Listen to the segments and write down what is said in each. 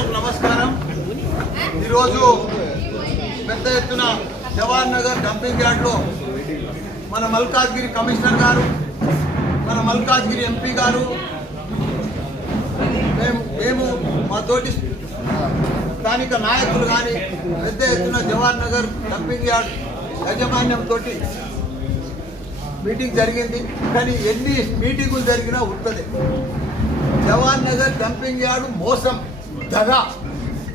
మిత్రులకు నమస్కారం। ఈరోజు పెద్ద ఎత్తున జవహర్ నగర్ డంపింగ్ యార్డ్లో మన మల్కాజ్గిరి కమిషనర్ గారు, మన మల్కాజ్గిరి ఎంపీ గారు, మేము మా తోటి స్థానిక నాయకులు కానీ పెద్ద ఎత్తున జవహర్ నగర్ డంపింగ్ యార్డ్ యాజమాన్యంతో మీటింగ్ జరిగింది। కానీ ఎన్ని మీటింగులు జరిగినా ఉంటుంది, జవహర్ నగర్ డంపింగ్ యార్డు మోసం, దగ,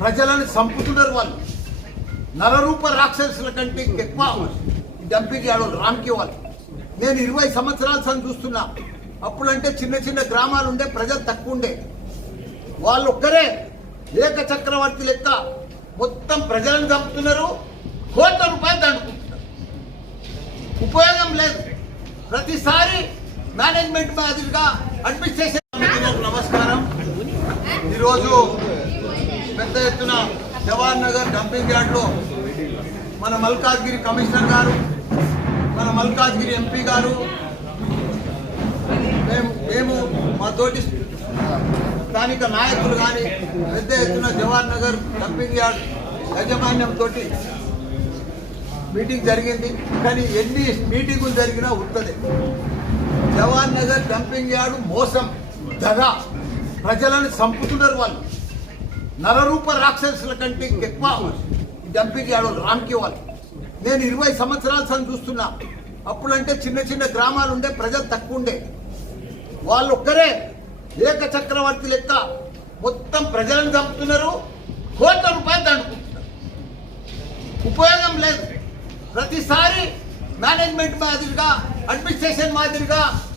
ప్రజలను చంపుతున్నారు వాళ్ళు। నరరూప రాక్షసుల కంటే ఎక్కువ డంపింగ్ యార్డు రామ్కి వాళ్ళు। నేను 20 సంవత్సరాల సంది చూస్తున్నా। అప్పుడంటే చిన్న చిన్న గ్రామాలు ఉండే, ప్రజలు తక్కువ ఉండే, వాళ్ళు ఒక్కరే ఏక చక్రవర్తి లెక్క మొత్తం ప్రజలను చంపుతున్నారు, కోట్ల రూపాయలు దండుకుంటున్నారు, ఉపయోగం లేదు। ప్రతిసారి మేనేజ్మెంట్ మాదిరిగా అడ్మినిస్ట్రేషన్। నమస్కారం। ఈరోజు పెద్ద ఎత్తున జవహర్ నగర్ డంపింగ్ యార్డ్లో మన మల్కాజ్గిరి కమిషనర్ గారు, మన మల్కాజ్గిరి ఎంపీ గారు, మేము మా తోటి స్థానిక నాయకులు కానీ పెద్ద ఎత్తున జవహర్ నగర్ డంపింగ్ యార్డ్ యాజమాన్యంతో మీటింగ్ జరిగింది। కానీ ఎన్ని మీటింగులు జరిగినా ఉంటుంది, జవహర్ నగర్ డంపింగ్ యార్డు మోసం, దగ, ప్రజలను చంపుతున్నారు వాళ్ళు। నరరూప రాక్షసుల కంటే ఎక్కువ డంపింగ్ యార్డు రామ్కి వాళ్ళు। నేను 20 సంవత్సరాల సంది చూస్తున్నా। అప్పుడంటే చిన్న చిన్న గ్రామాలు ఉండే, ప్రజలు తక్కువ ఉండే, వాళ్ళు ఒక్కరే ఏక చక్రవర్తి లెక్క మొత్తం ప్రజలను చంపుతున్నారు, కోట్ల రూపాయలు దండుకుంటున్నారు, ఉపయోగం లేదు। ప్రతిసారి మేనేజ్మెంట్ మాదిరిగా అడ్మినిస్ట్రేషన్ మాదిరిగా